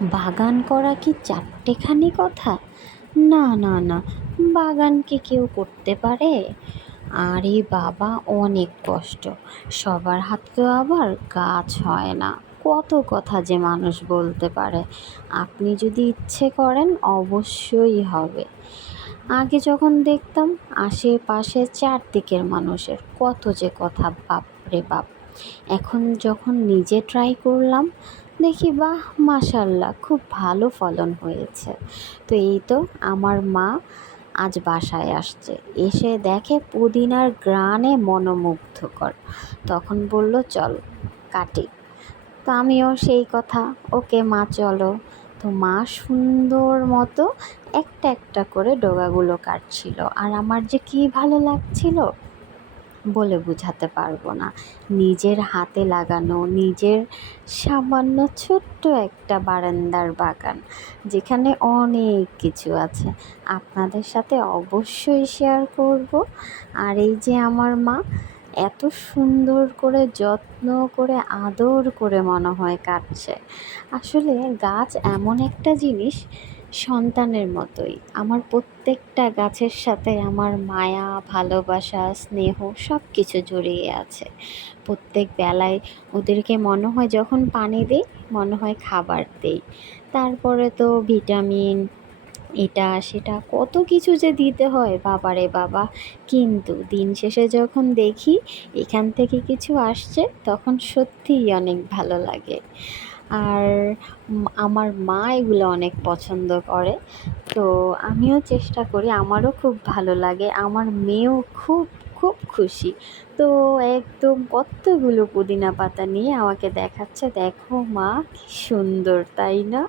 বাগান করা কি চারটেখানি কথা? না না না, বাগান কি কেউ করতে পারে? আরে বাবা, অনেক কষ্ট। সবার হাতেও আবার গাছ হয় না। কত কথা যে মানুষ বলতে পারে। আপনি যদি ইচ্ছে করেন অবশ্যই হবে। আগে যখন দেখতাম আশেপাশে চারদিকের মানুষের কত যে কথা, বাপরে বাপ। এখন যখন নিজে ট্রাই করলাম, দেখি বাহ, মাশাল্লাহ, খুব ভালো ফলন হয়েছে। তো এই তো আমার মা আজ বাসায় আসছে, এসে দেখে পুদিনার গ্রানে মনোমুগ্ধকর। তখন বলল চল কাটি। তো আমিও সেই কথা, ওকে মা চলো। তো মা সুন্দর মতো একটা একটা করে ডগাগুলো কাটছিল, আর আমার যে কী ভালো লাগছিল বলে বোঝাতে পারবো না। নিজের হাতে লাগানো, নিজের সামান্য ছোট্ট একটা বারান্দার বাগান, যেখানে অনেক কিছু আছে, আপনাদের সাথে অবশ্যই শেয়ার করব। আর এই যে আমার মা এত সুন্দর করে যত্ন করে আদর করে মনে হয় কাটছে। আসলে গাছ এমন একটা জিনিস, সন্তানের মতোই। আমার প্রত্যেকটা গাছের সাথে আমার মায়া, ভালোবাসা, স্নেহ সব কিছু জড়িয়ে আছে। প্রত্যেক বেলায় ওদেরকে মনে হয় যখন পানি দিই, মনে হয় খাবার দেই। তারপরে তো ভিটামিন, এটা সেটা কত কিছু যে দিতে হয়, বাবারে বাবা। কিন্তু দিন শেষে যখন দেখি এখান থেকে কিছু আসছে, তখন সত্যিই অনেক ভালো লাগে। আর আমার মা এগুলো অনেক পছন্দ করে। তো আমিও চেষ্টা করি, আমারও খুব ভালো লাগে, আমার মেয়েও খুব খুব খুশি। তো একদম কতগুলো পুদিনা পাতা নিয়ে আমাকে দেখাচ্ছে, দেখো মা কি সুন্দর, তাই না?